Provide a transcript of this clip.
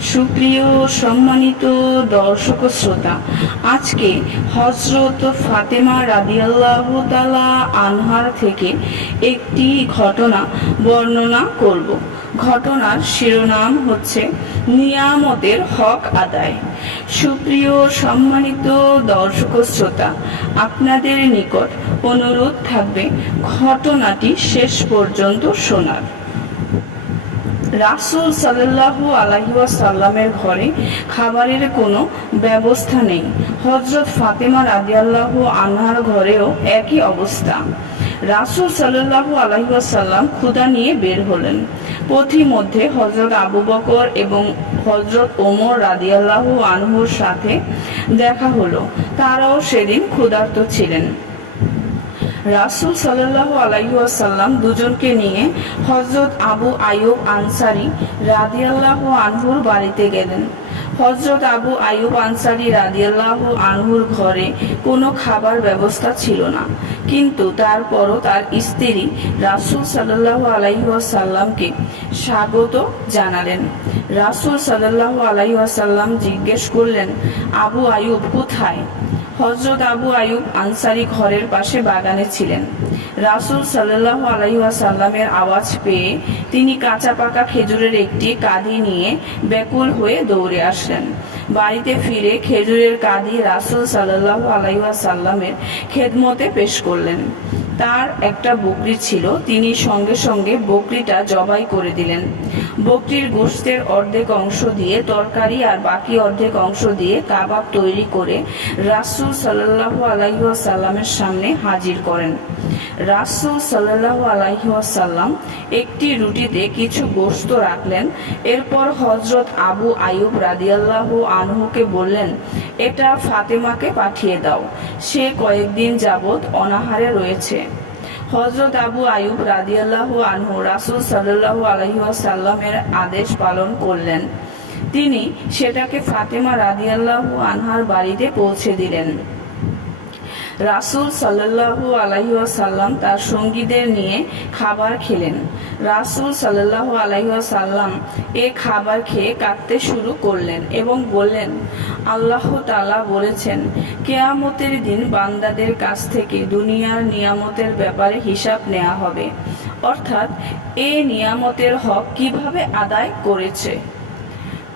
সুপ্রিয় সম্মানিত দর্শক শ্রোতা, আজকে হজরত ফাতেমা রাদিয়াল্লাহু তাআলা আনহার থেকে একটি ঘটনা বর্ণনা করব। ঘটনার শিরোনাম হচ্ছে নিয়ামতের হক আদায়। সুপ্রিয় সম্মানিত দর্শক শ্রোতা, আপনাদের নিকট অনুরোধ থাকবে ঘটনাটি শেষ পর্যন্ত শোনার। রাসুল সাল্লাহু আলহিসাল্লামের ঘরে খাবারের কোনো ব্যবস্থা নেই। হজরত ফাতেমা রাজিয়াল্লাহু আনহার ঘরেও একই অবস্থা। রাসুল সাল্লাহু আলহিসাল্লাম ক্ষুদা নিয়ে বের হলেন। পথিমধ্যে হজরত আবু বকর এবং হজরত ওমর রাদিয়াল্লাহু আনহুর সাথে দেখা হলো। তারাও সেদিন ক্ষুধার্ত ছিলেন। রাসুল সাল্লাহ আলাইসাল্লাম দুজনকে নিয়ে হজরত আবু আয়ুব আনসারি রাদিয়াল্লাহ আনহুর বাড়িতে গেলেন। হজরত আবু আয়ুব আনসারি রাদিয়াল্লাহ আনহুর ঘরে কোনো খাবার ব্যবস্থা ছিল না। কিন্তু তারপরও তার স্ত্রী রাসুল সাল্লাহ আলাইসাল্লামকে স্বাগত জানালেন। রাসুল সাল্লাহ আলাইসাল্লাম জিজ্ঞেস করলেন, আবু আয়ুব কোথায়? হজরত আবু আয়ুব আনসারি ঘরের পাশে বাগানে ছিলেন। রাসুল সাল্লাহ আলাইসাল্লামের আওয়াজ পেয়ে তিনি কাঁচা পাকা খেজুরের একটি কাঁধি নিয়ে ব্যাকুল হয়ে দৌড়ে আসলেন। বাড়িতে ফিরে খেজুরের কাঁধি রাসুল সাল্লাহ আলাইসাল্লামের খেদমতে পেশ করলেন। তার একটা বকরি ছিল, তিনি সঙ্গে সঙ্গে বকরিটা জবাই করে দিলেন। বকরির গোস্তের অর্ধেক অংশ দিয়ে তরকারি আর বাকি অর্ধেক অংশ দিয়ে কাবাব তৈরি করে রাসুল সাল্লাহ আলাইসাল্লামের সামনে হাজির করেন। রাসুল সাল্লাহ আলাইসাল্লাম একটি রুটিতে কিছু গোস্ত রাখলেন। এরপর হজরত আবু আয়ুব রাদিয়াল্লাহ আনহুকে বললেন, এটা ফাতেমাকে পাঠিয়ে দাও। সে কয়েকদিন যাবৎ অনাহারে রয়েছে। হজরত আবু আয়ুব রাদিয়াল্লাহ আনহু রাসুল সাল্লাহ আলহিহাসাল্লামের আদেশ পালন করলেন। তিনি সেটাকে ফাতেমা রাদিয়াল্লাহু আনহার বাড়িতে পৌঁছে দিলেন। রাসুল সাল্লাহু আলাইসাল্লাম তার সঙ্গীদের নিয়ে খাবার খেলেন। রাসুল সাল্লাহু আলাইসাল্লাম এ খাবার খেয়ে কাঁদতে শুরু করলেন এবং বললেন, আল্লাহ তালা বলেছেন, কেয়ামতের দিন বান্দাদের কাছ থেকে দুনিয়ার নিয়ামতের ব্যাপারে হিসাব নেওয়া হবে। অর্থাৎ এ নিয়ামতের হক কীভাবে আদায় করেছে?